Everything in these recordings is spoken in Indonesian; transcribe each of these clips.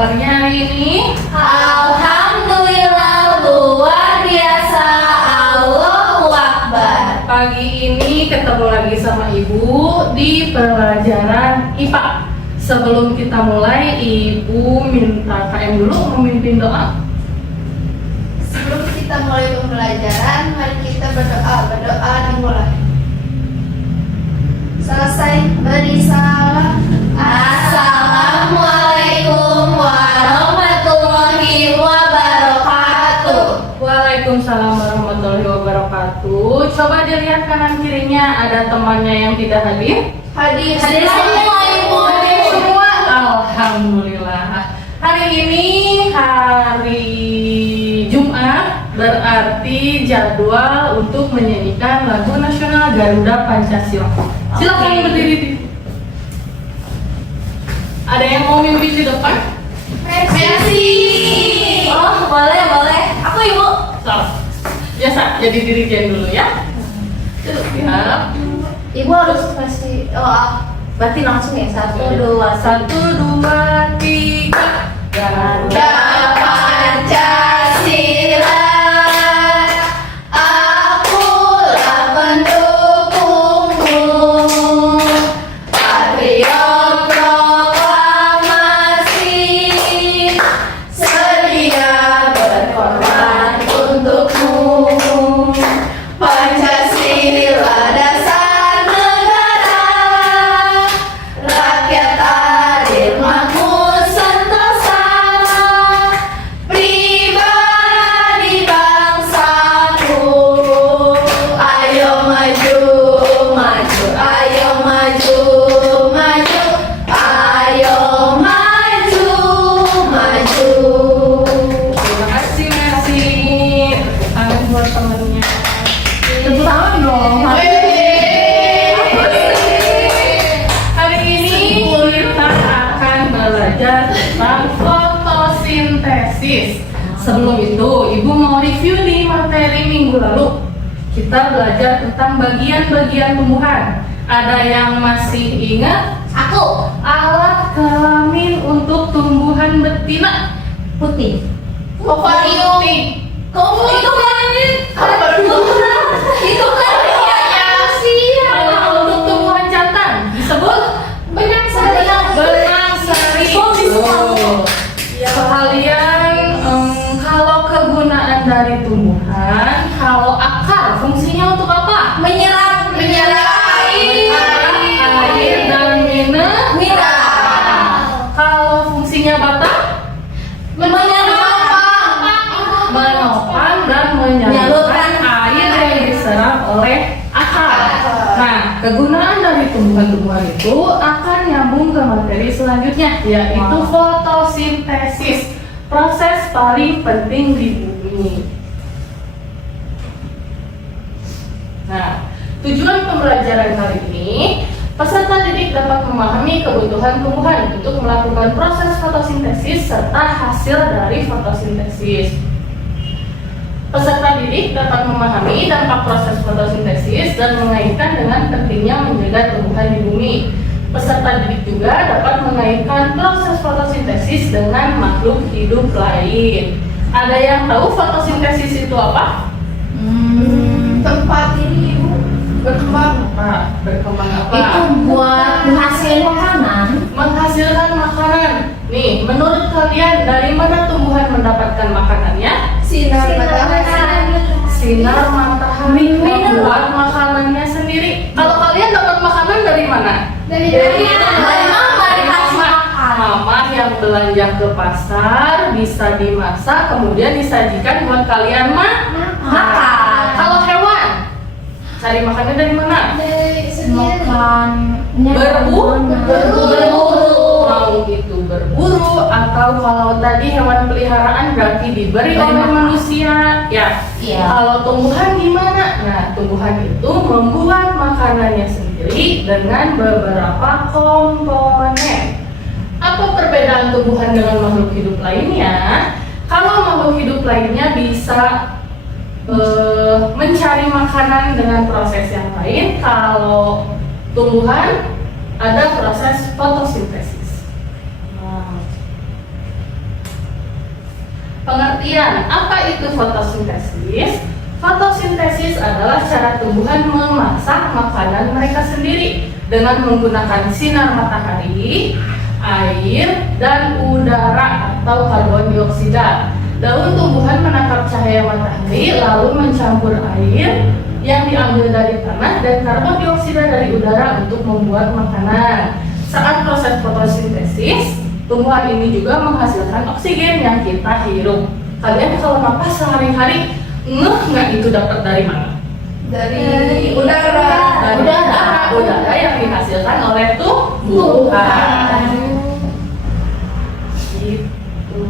kabarnya hari ini? Alhamdulillah luar biasa, Allahu Akbar. Pagi ini ketemu lagi sama Ibu di pelajaran IPA. Sebelum kita mulai, Ibu minta KM dulu memimpin doa. Sebelum kita mulai pembelajaran, mari kita berdoa dimulai. Selesai beri salam. Assalamualaikum warahmatullahi wabarakatuh. Waalaikumsalam warahmatullahi wabarakatuh. Coba dilihat kanan kirinya, ada temannya yang tidak hadir? Hadir semua, Ibu. Hadir semua. Alhamdulillah. Hari ini hari Jumat, berarti jadwal untuk menyanyikan lagu nasional Garuda Pancasila. Silakan berdiri. Ada yang mau mimpi di depan? Merci. Oh, boleh. Aku Ibu. Biasa, jadi dirigen dulu ya. Siap. Ibu harus kasih berarti langsung ya. 1, 2, 1, 2, 3. Garuda Pancasila, akulah pendukungmu. Patriot proklamasi, sedia berkorban untukmu. Pancasila dasar negara, rakyat adil makmur sentosa, pribadi bangsaku. Ayo maju, maju, ayo maju, maju, ayo maju, maju. Terima kasih, Mercy. Tepuk tangan buat temennya. Tepuk tangan dong. Hari ini kita akan belajar tentang fotosintesis. Sebelum itu, Ibu mau review nih materi minggu lalu. Kita belajar tentang bagian-bagian tumbuhan. Ada yang masih ingat? Aku Alat kelamin untuk tumbuhan betina. putih. Ovarium. Kamu itu kan itu kan Kalau untuk tumbuhan jantan disebut benang sari. benang sari. Oh. Sekalian, kalau kegunaan dari tumbuhan, kalau akar fungsinya untuk apa? Menyerap air Dan mineral. Kalau fungsinya batang, menopang dan menyalurkan air yang diserap oleh akar. Nah, kegunaan dari tumbuhan-tumbuhan itu akan nyambung ke materi selanjutnya, yaitu fotosintesis, proses paling penting di bumi. Nah, tujuan pembelajaran kali ini, peserta didik dapat memahami kebutuhan tumbuhan untuk melakukan proses fotosintesis serta hasil dari fotosintesis. Peserta didik dapat memahami dampak proses fotosintesis dan mengaitkan dengan pentingnya menjaga tumbuhan di bumi. Peserta didik juga dapat mengaitkan proses fotosintesis dengan makhluk hidup lain. Ada yang tahu fotosintesis itu apa? Tempat ini Ibu berkembang. Berkembang apa? Itu buat menghasilkan makanan. Menghasilkan makanan. Nih, menurut kalian dari mana tumbuhan mendapatkan makanannya? Sinar matahari. Sinar matahari membuat makanannya sendiri. Kalau kalian dapat makanan dari mana? Dari Mama yang belanja ke pasar, bisa dimasak, kemudian disajikan buat kalian makan. Kalau hewan, cari makannya dari mana? Berburu. Mau itu berburu atau kalau tadi hewan peliharaan berarti diberi oleh manusia. Ya. Kalau tumbuhan gimana? Nah, tumbuhan itu membuat makanannya sendiri dengan beberapa komponen. Apa perbedaan tumbuhan dengan makhluk hidup lainnya? Kalau makhluk hidup lainnya bisa mencari makanan dengan proses yang lain, kalau tumbuhan ada proses fotosintesis. Pengertian, apa itu fotosintesis? Fotosintesis adalah cara tumbuhan memasak makanan mereka sendiri dengan menggunakan sinar matahari, air, dan udara atau karbon dioksida. Daun tumbuhan menangkap cahaya matahari lalu mencampur air yang diambil dari tanah dan karbon dioksida dari udara untuk membuat makanan. Saat proses fotosintesis, tumbuhan ini juga menghasilkan oksigen yang kita hirup. Kalian kalau napas sehari-hari nggak itu dapat dari mana? Dari udara. Dari udara yang dihasilkan oleh tumbuhan. Gitu.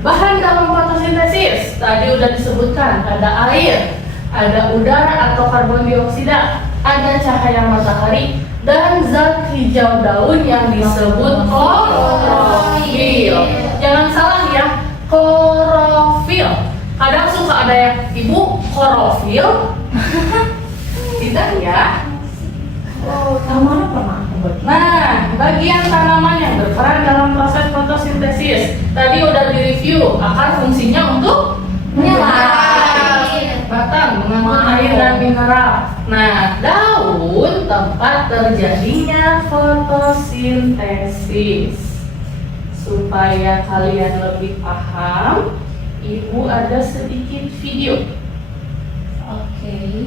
Bahan dalam fotosintesis tadi udah disebutkan, ada air, ada udara atau karbon dioksida, ada cahaya matahari, dan zat hijau daun yang disebut klorofil. Jangan salah ya, klorofil. Kadang suka ada yang ibu klorofil, tidak ya? Tanaman pernah aku buat. Nah, bagian tanaman yang berperan dalam proses fotosintesis tadi udah direview. Akar fungsinya untuk Menyerap. batang mengandung air dan mineral. Nah, daun tempat terjadinya fotosintesis. Supaya kalian lebih paham, ibu ada sedikit video. Oke.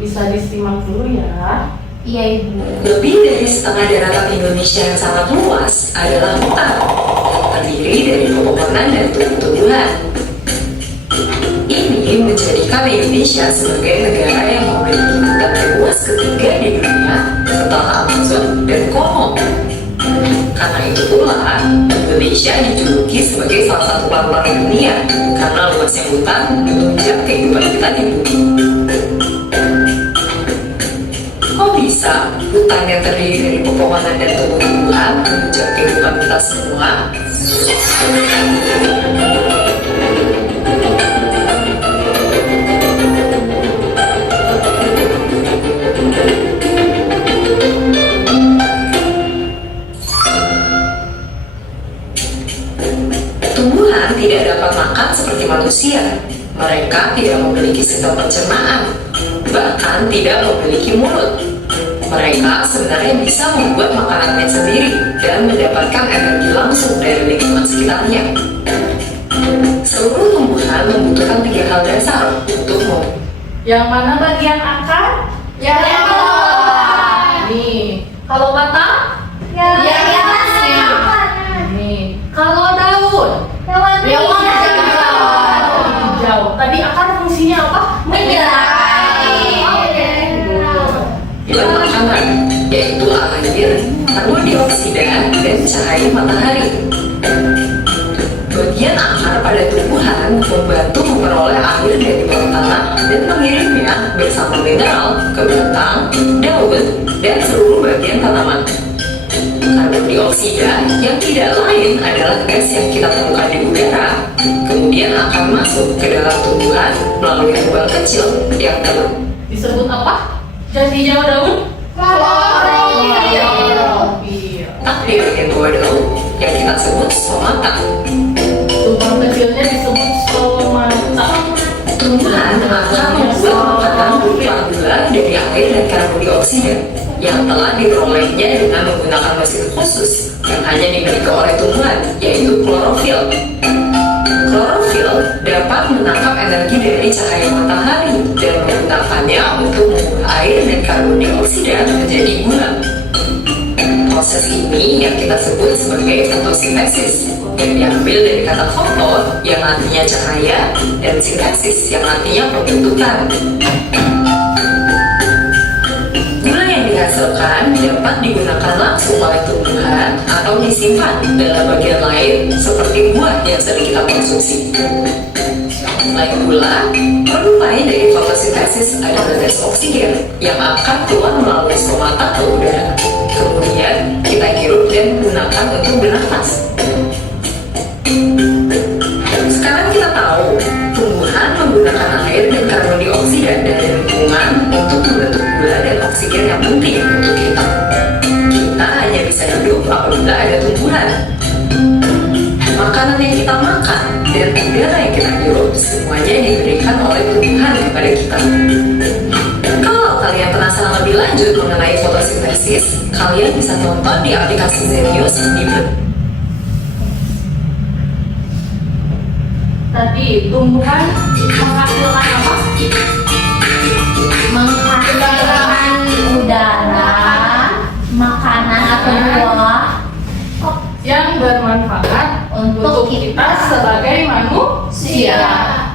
Bisa disimak dulu ya. Iya ibu. Lebih dari setengah daratan Indonesia yang sangat luas adalah hutan, terdiri dari pepohonan dan tumbuh-tumbuhan. Ini menjadikan Indonesia sebagai negara yang memiliki hutan terluas ketiga di dunia setelah Amazon dan Kongo. Karena itu pula, Indonesia dijuluki sebagai salah satu paru-paru dunia karena luasnya hutan menunjang kehidupan kita di bumi. Kok bisa hutan yang terdiri dari pepohonan dan tumbuh-tumbuhan menunjang kehidupan kita semua? Tumbuhan tidak dapat makan seperti manusia. Mereka tidak memiliki sistem pencernaan, bahkan tidak memiliki mulut. Mereka sebenarnya bisa membuat makanannya sendiri dan mendapatkan energi langsung dari lingkungan sekitarnya. Seluruh tumbuhan membutuhkan 3 hal dasar untuk Yang mana bagian akar? Yang bawah. Nih, kalau batang? Yang atasnya. Nih, kalau daun? Yang Hijau. Tadi akar fungsinya apa? bahan makanan, yaitu air, karbon dioksida, dan cahaya matahari. Bagian akar pada tumbuhan membantu memperoleh air dari bawah tanah dan mengirimnya bersama mineral ke batang, daun, dan seluruh bagian tanaman. Karbon dioksida yang tidak lain adalah gas yang kita temukan di udara, kemudian akan masuk ke dalam tumbuhan melalui lubang kecil yang Disebut apa? Zat hijau daun? Klorofil. terletak di bagian bawah daun yang kita sebut stomata. Lubang kecilnya disebut stomata. Tumbuhan akan membuat makanan berupa gula dari air dan karbon dioksida yang telah diperolehnya dengan menggunakan mesin khusus yang hanya dimiliki oleh tumbuhan, yaitu klorofil. Klorofil dapat menangkap energi dari cahaya matahari dan menggunakannya untuk mengubah air dan karbon dioksida menjadi gula. Proses ini yang kita sebut sebagai fotosintesis, yang diambil dari kata foto yang artinya cahaya dan sintesis yang artinya pembentukan. Gula yang dihasilkan dapat digunakan langsung oleh tumbuhan atau disimpan dalam bagian lain seperti buah yang sering kita konsumsi. Selain gula, produk lain dari fotosintesis adalah gas oksigen yang akan keluar melalui stomata ke udara. Kemudian kita hirup dan gunakan untuk bernafas. Sekarang kita tahu tumbuhan menggunakan air dan karbon dioksida dari lingkungan untuk membentuk gula dan oksigen yang penting untuk kita. Kita hanya bisa hidup apabila ada tumbuhan. Makanan yang kita makan kepada kita. Kalau kalian penasaran lebih lanjut mengenai fotosintesis, kalian bisa tonton di aplikasi Zenius di Tadi tumbuhan menghasilkan apa? Menghasilkan udara, makanan atau buah Yang bermanfaat untuk kita sebagai manusia.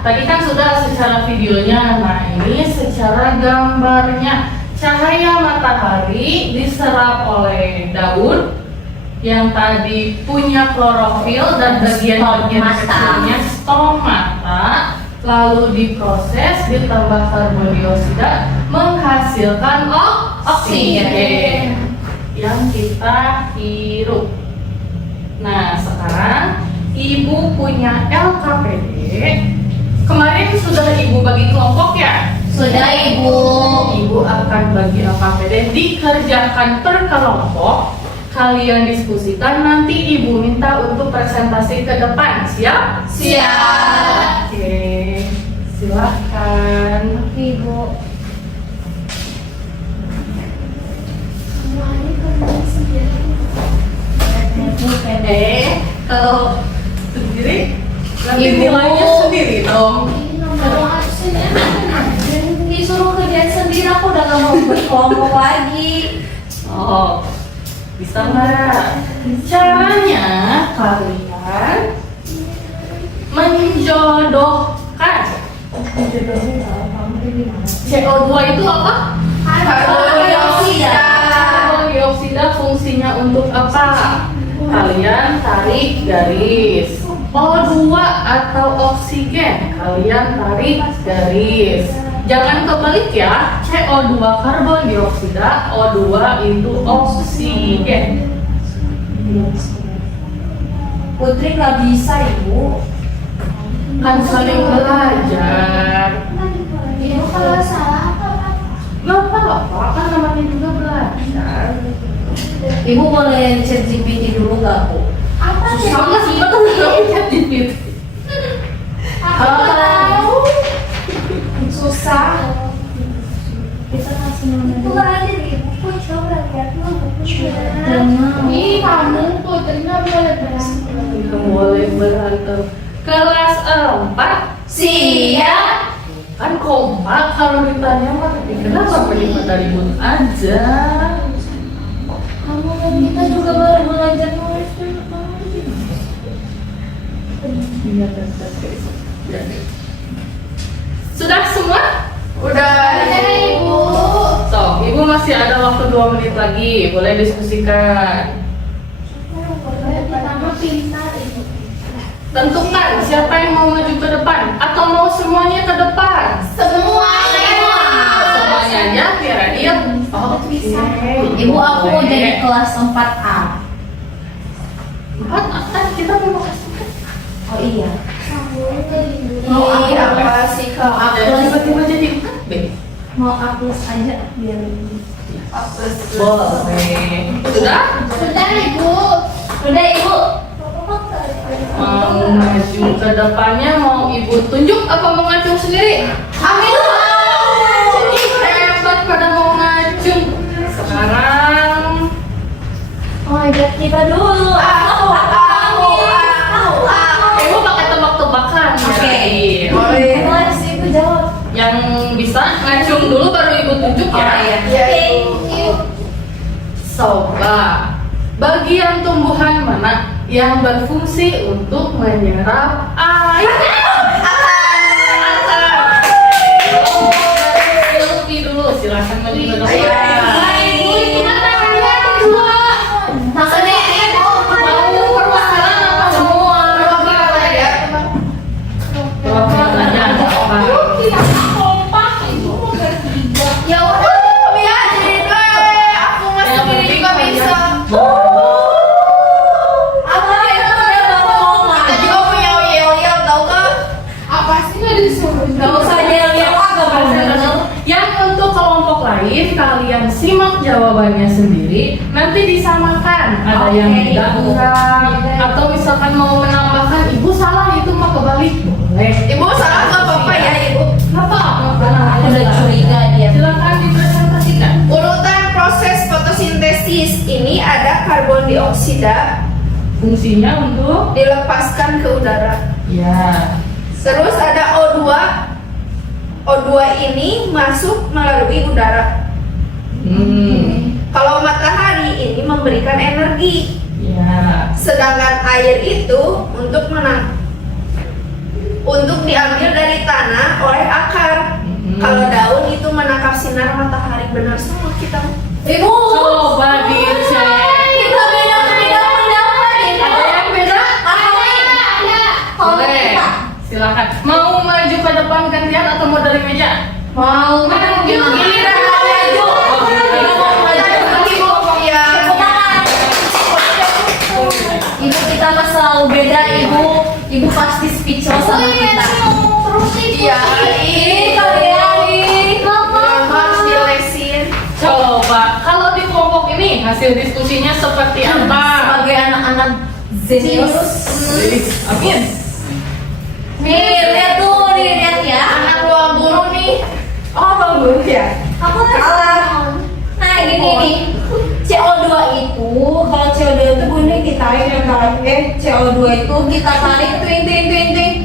Tadi kan sudah secara videonya, nah ini secara gambarnya. Cahaya matahari diserap oleh daun yang tadi punya klorofil dan bagian-bagian kecilnya stomata, lalu diproses ditambah karbon dioksida menghasilkan oksigen yang kita hirup. Nah, sekarang ibu punya LKPD. Kemarin sudah ibu bagi kelompok ya? sudah ibu. Ibu akan bagi LKPD dikerjakan per kelompok. Kalian diskusikan, nanti ibu minta untuk presentasi ke depan. Siap? Siap. Oke, silahkan. Ibu. Kalau sendiri, nanti Ibu. nilainya sendiri dong. Disuruh kerjaan sendiri, aku udah gak mau berkelompok lagi. Oh, bisa nggak? Caranya kalian menjodohkan. CO2 itu apa? Karbon dioksida. Karbon dioksida fungsinya untuk apa? Kalian tarik garis. O2 atau oksigen, kalian tarik garis. Jangan kebalik ya. CO2 karbon dioksida, O2 itu oksigen. Putri nggak bisa ibu. Kan saling belajar. Ibu kalau salah Nggak apa-apa, kan namanya juga belajar. Ibu boleh chat GPT dulu nggak bu? Apa sih? Sama sebentar chat GPT. Susah. Kita kasih nomor. Itu ada di buku, coba lihat bukunya. Ih, kamu putrinya boleh berantem. Boleh berantem. Kelas 4 Siap. kan kompak, kalau ditanya mah kenapa pada ribut aja. Kamu dan kita juga baru belajar nulis dulu. Iya, sudah semua? Udah. Ibu. So, ibu masih ada waktu 2 menit lagi, boleh diskusikan. Kamu pintar ibu. Tentukan siapa yang mau maju ke depan atau mau semuanya ke depan. Semuanya. Semuanya aja biar adil. Oh, Bisa. Ibu aku mau jadi kelas 4A. 4 kan kita mau kelas 4. Oh iya. Mau Mau aku apa sih kalau A plus? tiba-tiba jadi 4B. Mau A plus aja biar lebih. Boleh. Sudah? Sudah ibu. Sudah ibu. Mau maju ke depannya, mau ibu tunjuk apa mau ngacung sendiri? Amin. Hebat pada mau ngacung. Sekarang Oh iya kita dulu. ibu pakai tebak-tebakan. Oke. Ya. Boleh. Boleh sih ibu jawab. Yang bisa ngacung dulu baru ibu tunjuk ya. Thank you. Coba, bagian tumbuhan mana yang berfungsi untuk menyerap air? Lupi dulu, silahkan maju ke depan. Mau perwakilan apa semua? Perwakilan aja, nggak apa-apa. Ya udah, biar jadi aku masuk Yang ini penting juga bisa. Apa itu dia baru ngomong? Kita juga punya yel-yel tau kan? Apa sih nggak disuruh? Gak usah yel-yel agak bener. Yang untuk kelompok lain kalian simak jawabannya sendiri, nanti disamakan. Ada Oke, yang tidak Ibu. enggak, atau misalkan mau menambahkan ibu salah itu mah kebalik boleh. Ibu salah nggak apa-apa ya ibu? Apa? Aku udah curiga dia. Silakan dipresentasikan. Urutan proses fotosintesis ini ada karbon dioksida Fungsinya untuk dilepaskan ke udara. ya. Terus ada O2. O2 ini masuk melalui udara. Kalau matahari ini memberikan energi, Ya. sedangkan air itu untuk diambil dari tanah oleh akar. Kalau daun itu menangkap sinar matahari. Benar semua kita. Ibu, Coba dicek. kita beda pendapat ini. Ada yang beda? Kalau Boleh. kita Silakan. Mau maju ke depan gantian atau mau dari meja? mau Maju. Kita mau maju. Kita mau maju. Ya. Ibu kita mah selalu beda ibu. Ibu pasti speechless sama kita. Iya. Ini kalian ini Harus dilesin. Coba. Kalau di kelompok ini hasil diskusinya seperti apa? sebagai anak-anak zenius. Amin. Nih lihat tuh, nih lihat ya. Anak ruang guru nih. Oh, bagus ya. Aku salah. Nah gini nih, CO2 itu kalau CO2 itu bunyi ditarik yang CO2 itu kita tarik twing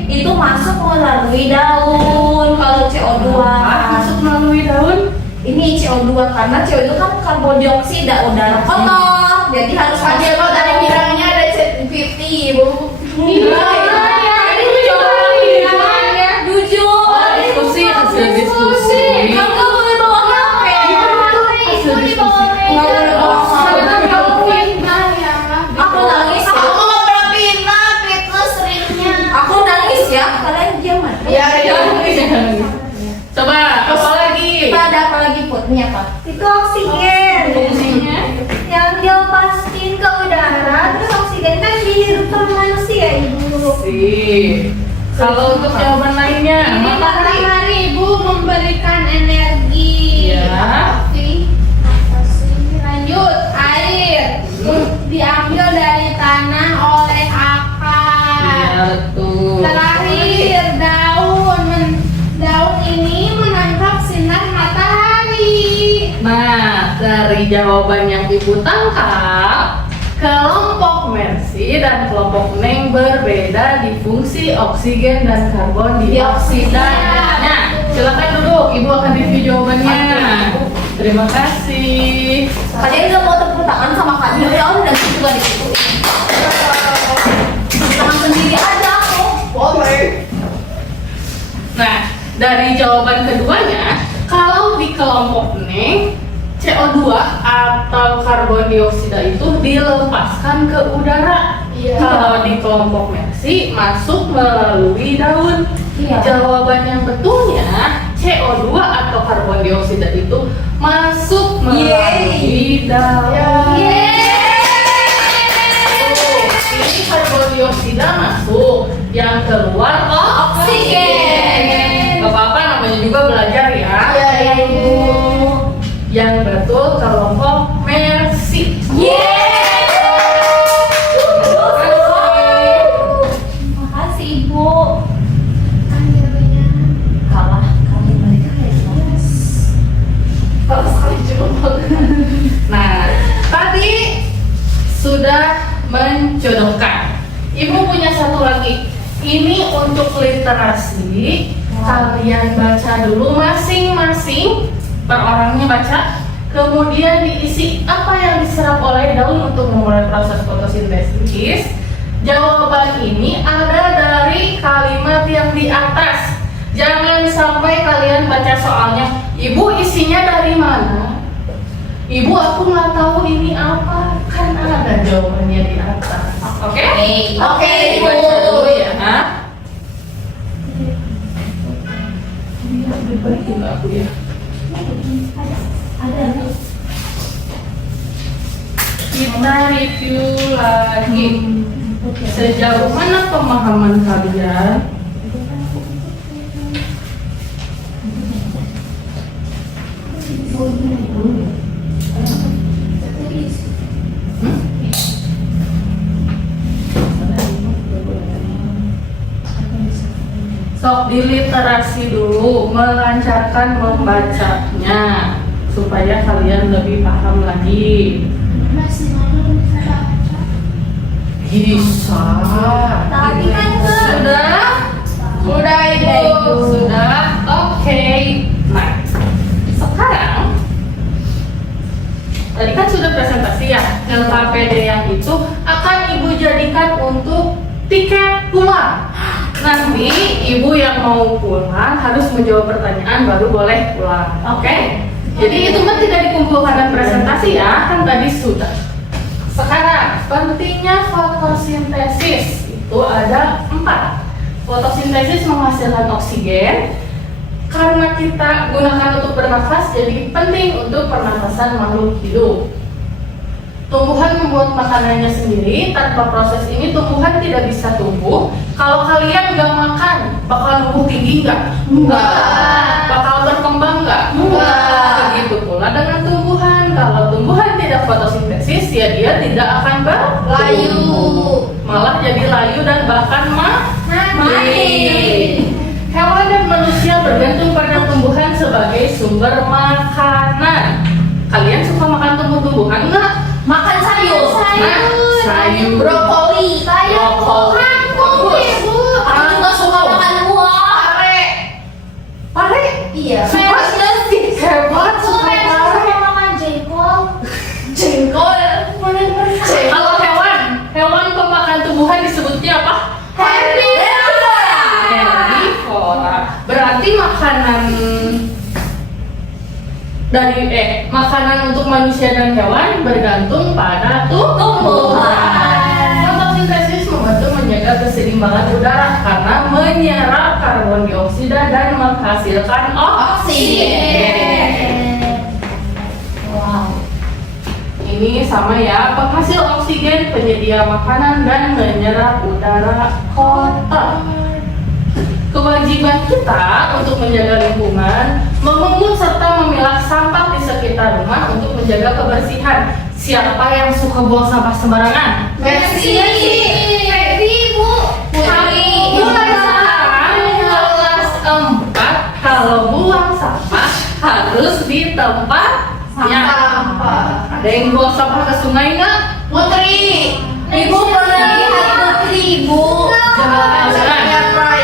itu masuk melalui daun. Kalau CO2 Masuk melalui daun. ini CO2 karena CO2 kan karbon dioksida udara kotor, jadi harus Dia masuk lo tadi daun. bilangnya ada C50, Ibu. Jujur. Diskusi, hasil diskusi. Kamu nggak boleh bawa HP. Hasil diskusi. Nggak boleh bawa HP. Aku nangis ya. Kamu nggak pernah pindah, fitness seringnya. Aku nangis ya. Kalian diam aja. Ya, ya. Coba, apa lagi? Kita ada apa lagi Put? Ini apa? Itu oksigen Fungsinya? yang dilepaskan ke udara, terus oksigen kan dihirup sama manusia, ibu. Sip. Kalau untuk jawaban lainnya, Ini matahari ibu memberikan energi. Ya. Oke. Lanjut, air diambil dari tanah oleh akar. Iya, betul. Terakhir, daun ini menangkap sinar matahari. Nah, dari jawaban yang Ibu tangkap, kelompok Mercy dan kelompok Neng berbeda di fungsi oksigen dan karbon dioksida. Nah, silakan duduk, Ibu akan review jawabannya. Terima kasih. Kalian nggak mau tepuk tangan sama Kak Dio ya? Dan juga di situ. Tangan sendiri aja aku. Boleh. Nah, dari jawaban keduanya, kalau di kelompok Neng, CO2 atau karbon dioksida itu dilepaskan ke udara. Iya. Kalau di kelompok Mercy masuk melalui daun. Iya. Jawaban yang betulnya CO2 atau karbon dioksida itu masuk melalui daun. Ini karbon dioksida masuk, yang keluar oksigen. Bapak-bapak namanya juga belajar ya. Iya, Ibu. Yang betul kelompok Mercy. Makasih Ibu. Kalah kali mereka ya jelas. Kalau sekali coba. Nah, tadi sudah menjodohkan. Ibu punya satu lagi. Ini untuk literasi. Kalian baca dulu masing-masing, per orangnya baca. Kemudian diisi apa yang diserap oleh daun untuk memulai proses fotosintesis. Jawaban ini ada dari kalimat yang di atas. Jangan sampai kalian baca soalnya, Ibu isinya dari mana? Ibu aku nggak tahu ini apa. Kan ada jawabannya di atas. Oke? Oke, Ibu. Baca dulu ya. Berbagi aku ya. Kita review lagi. Sejauh mana pemahaman kalian? Sok diliterasi dulu, melancarkan membacanya supaya kalian lebih paham lagi. Masih malu bisa baca. Bisa. Tadi kan Sudah? Sudah Ibu. Sudah. Oke. Nah, sekarang tadi kan sudah presentasi ya. LKPD yang itu akan Ibu jadikan untuk tiket pulang. Nanti Ibu yang mau pulang harus menjawab pertanyaan baru boleh pulang. Oke? Jadi itu kan tidak dikumpulkan dan presentasi ya, kan tadi sudah. Sekarang pentingnya fotosintesis itu ada 4. Fotosintesis menghasilkan oksigen. Karena kita gunakan untuk bernafas, jadi penting untuk pernafasan makhluk hidup. Tumbuhan membuat makanannya sendiri. Tanpa proses ini tumbuhan tidak bisa tumbuh. Kalau kalian nggak makan, bakal tumbuh tinggi nggak? Nggak. Bakal berkembang nggak? Nggak. Begitu pula dengan tumbuhan. Kalau tumbuhan tidak fotosintesis, ya dia tidak akan Layu. malah jadi layu dan bahkan Mati. Hewan dan manusia bergantung pada tumbuhan sebagai sumber makanan. Kalian suka makan tumbuh-tumbuhan nggak? Makan sayur. Nah, sayur. Brokoli. Brokoli. Ibu. Aku juga suka makan buah. Pare? Iya. Suka sih. Hebat suka pare. makan jengkol. Jengkol. Kalau hewan pemakan tumbuhan disebutnya apa? Herbivora. Herbivora. Berarti makanan makanan untuk manusia dan hewan bergantung pada tumbuhan. Fotosintesis membantu menjaga keseimbangan udara karena menyerap karbon dioksida dan menghasilkan oksigen. Wow. Ini sama ya, penghasil oksigen, penyedia makanan, dan menyerap udara kotor. Kewajiban kita untuk menjaga lingkungan, memungut serta memilah sampah di sekitar rumah untuk menjaga kebersihan. Siapa yang suka buang sampah sembarangan? Merci. Ibu. Mulai sekarang kelas 4, kalau buang sampah harus di tempatnya. Ada yang buang sampah ke sungai nggak? Putri. Ibu pernah lihat Putri, Ibu. Jangan.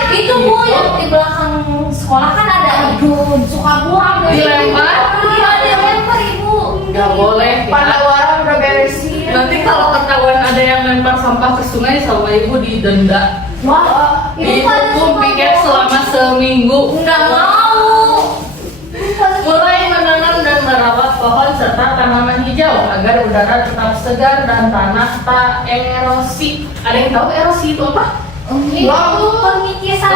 Itu Bu yang di belakang sekolah kan ada ibu suka buang. Dilempar? Iya, dilempar Ibu. Nggak boleh ya. Pandawara udah beresin. Nanti kalau ketahuan ada yang lempar sampah ke sungai sama ibu didenda. Wah, Dihukum piket selama seminggu. nggak mau. Mulai menanam dan merawat pohon serta tanaman hijau agar udara tetap segar dan tanah tak erosi. Ada yang tahu erosi itu apa? Pengikisan.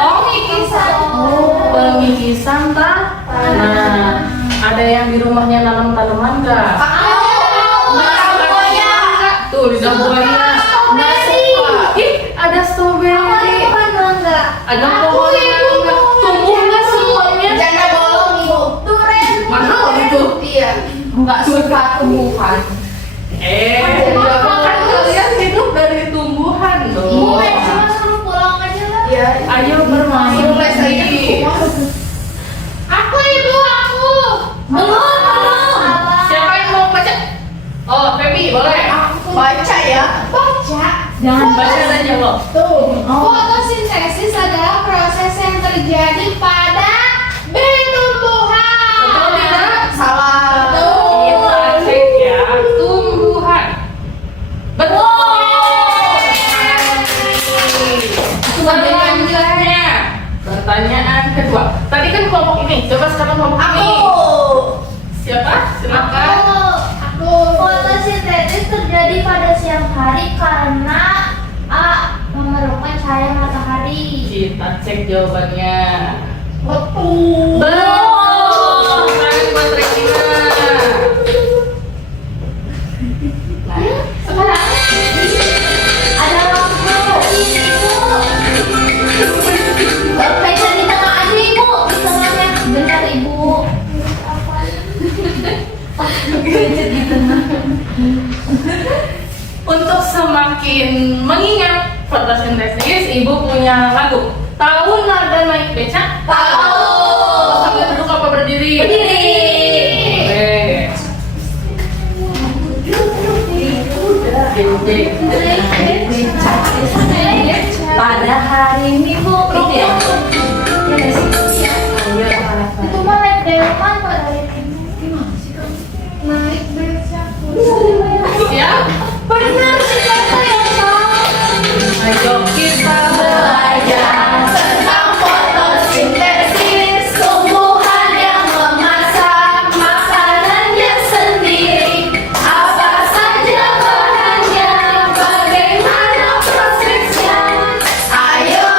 Pengikisan tanah. Ada yang di rumahnya nanam tanaman nggak? Tuh di dapurnya. Ih, ada stroberi. Ada pohon mangga. Tumbuh nggak semuanya? Janda bolong Ibu. Mahal itu. Iya. Nggak suka tumbuhan. Kan kalian hidup dari tumbuhan dong. Iya. Ayo bermain. Suruh les aja ke rumah. Aku. Belum. Siapa yang mau baca? Oh, Feby boleh. Baca ya. Jangan Baca dan jawab. Tuh. Fotosintesis adalah proses yang terjadi pada tumbuhan. Betul tidak? Salah. Kita cek ya. Tumbuhan. Betul. Selanjutnya, pertanyaan kedua. Tadi kan kelompok ini. Coba sekarang kelompok ini. Siapa? Silakan. Fotosintesis terjadi pada siang hari karena memerlukan cahaya matahari. Kita cek jawabannya. Betul. Belum. Tangan buat Regina. Nah, sekarang Ada lampu. Meja di tengah aja Ibu. Di tengahnya. Benar Ibu. untuk semakin mengingat fotosintesis, ibu punya lagu. Tahu nada naik becak? Tahu. Sambil duduk apa berdiri? Berdiri. Pada hari Minggu itu ya. Itu mah naik delman kok dari naik becak. Ya, Benar sih kata yang ayo kita belajar tentang fotosintesis, tumbuhan yang memasak makanannya sendiri. Apa saja bahannya, bagaimana prosesnya? Ayo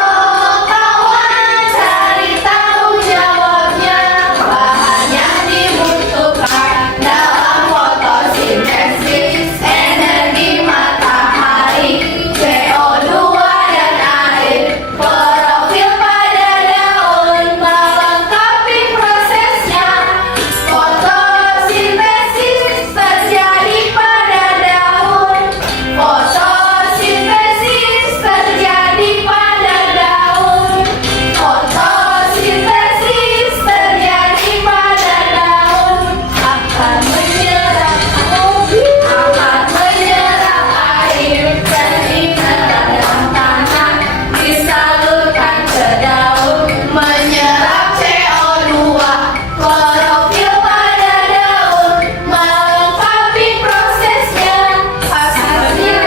kawan cari tahu jawabnya. Bahan yang dibutuhkan dalam fotosintesis, energi matahari, CO2 dan air, klorofil pada daun melengkapi prosesnya. Fotosintesis terjadi pada daun. Fotosintesis terjadi pada daun. Fotosintesis terjadi pada daun. Akan menyerap air dari dalam tanah, disalurkan ke daun, menyerap CO2, klorofil pada daun, melengkapi prosesnya. Hasilnya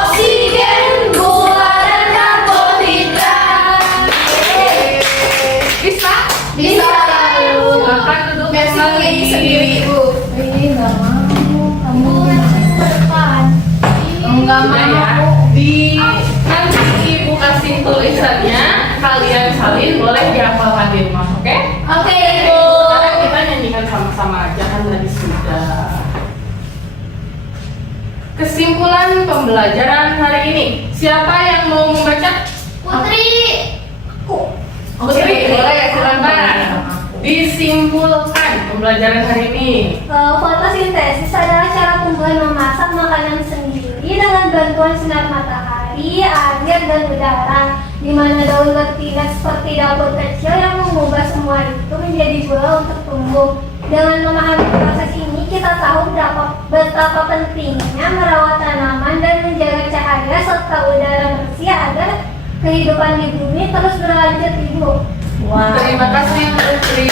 oksigen, gula dan karbohidrat. bisa. Bisa. Silakan duduk kembali. sendiri ibu. Ini nggak mau. Kamu Ke depan. nggak Nah, ya. Di nanti ibu kasih tulisannya, kalian salin boleh dihafalkan di rumah, oke? Oke, Ibu. Sekarang kita nyanyikan sama-sama aja kan tadi sudah. Kesimpulan pembelajaran hari ini. Siapa yang mau membaca? Putri. Putri, boleh silakan. Disimpulkan pembelajaran hari ini. Fotosintesis adalah cara tumbuhan memasak makanan sendiri dengan bantuan sinar matahari, air, dan udara, di mana daun bertindak seperti dapur kecil yang mengubah semua itu menjadi gula untuk tumbuh. Dengan memahami proses ini, kita tahu betapa pentingnya merawat tanaman dan menjaga cahaya serta udara bersih agar kehidupan di bumi terus berlanjut, Ibu. Terima kasih Putri.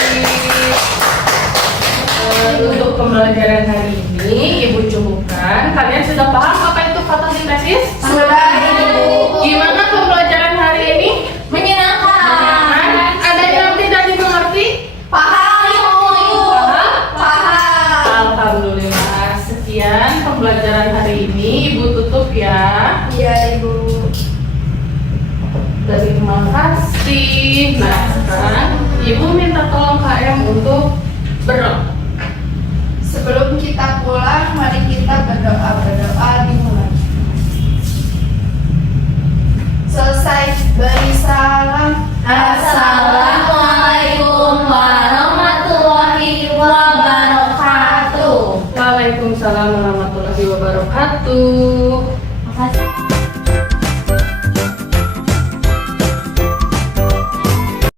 Untuk pembelajaran hari ini Ibu cukupkan. Kalian sudah paham apa itu fotosintesis? Sudah, Ibu. Gimana pembelajaran hari ini? Menyenangkan. Ada yang tidak dimengerti? Paham, Ibu. Paham? Paham. Alhamdulillah. Sekian pembelajaran hari ini. Ibu tutup ya. Iya ibu. Terima kasih. Nah, sekarang Ibu minta tolong KM untuk berdoa. Sebelum kita pulang, mari kita berdoa dimulai. Selesai beri salam. Assalamualaikum warahmatullahi wabarakatuh. Waalaikumsalam warahmatullahi wabarakatuh. Makasih.